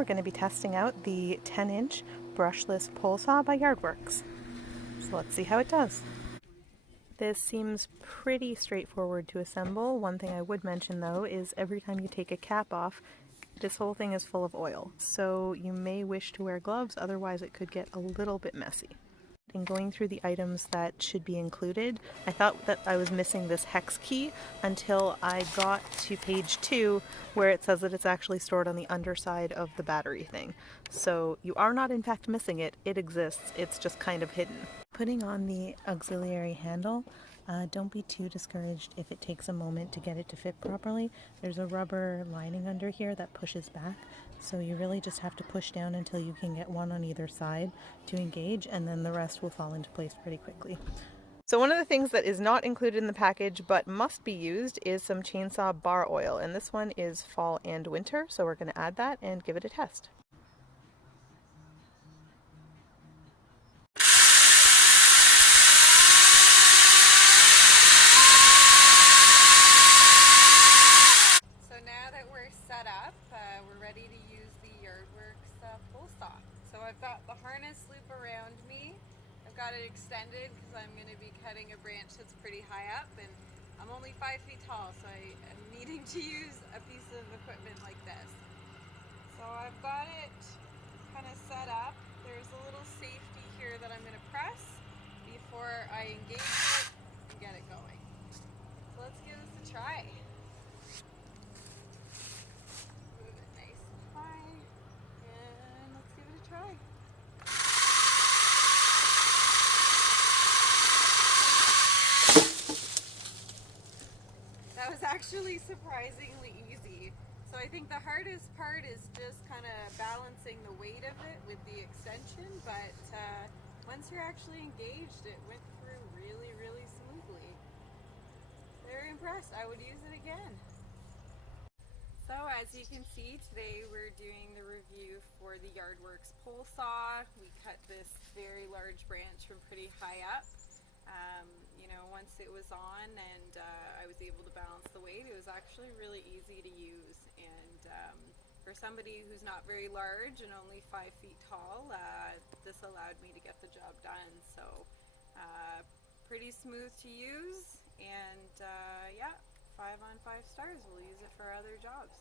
We're going to be testing out the 10-inch brushless Polesaw by Yardworks. So let's see how it does. This seems pretty straightforward to assemble. One thing I would mention though is every time you take a cap off, this whole thing is full of oil. So you may wish to wear gloves, otherwise it could get a little bit messy. In going through the items that should be included, I thought that I was missing this hex key until I got to page 2 where it says that it's actually stored on the underside of the battery thing. So you are not in fact missing it, it exists, it's just kind of hidden. Putting on the auxiliary handle, don't be too discouraged if it takes a moment to get it to fit properly. There's a rubber lining under here that pushes back, so you really just have to push down until you can get one on either side to engage, and then the rest will fall into place pretty quickly. So one of the things that is not included in the package but must be used is some chainsaw bar oil, and this one is fall and winter, so we're going to add that and give it a test. Now that we're set up, we're ready to use the Yardworks Polesaw. So I've got the harness loop around me. I've got it extended because I'm going to be cutting a branch that's pretty high up, and I'm only 5 feet tall, so I am needing to use a piece of equipment like this. So I've got it kind of set up. There's a little safety here that I'm going to press before I engage it and get it going. So let's give this a try. That was actually surprisingly easy. So I think the hardest part is just kind of balancing the weight of it with the extension, but once you're actually engaged, it went through really, really smoothly. Very impressed. I would use it again. So as you can see, today we're doing the review for the Yardworks Polesaw. We cut this very large branch from pretty high up. Once it was on and I was able to balance the weight, it was actually really easy to use. And for somebody who's not very large and only 5 feet tall, this allowed me to get the job done. So pretty smooth to use, and yeah, 5 on 5 stars. We'll use it for other jobs.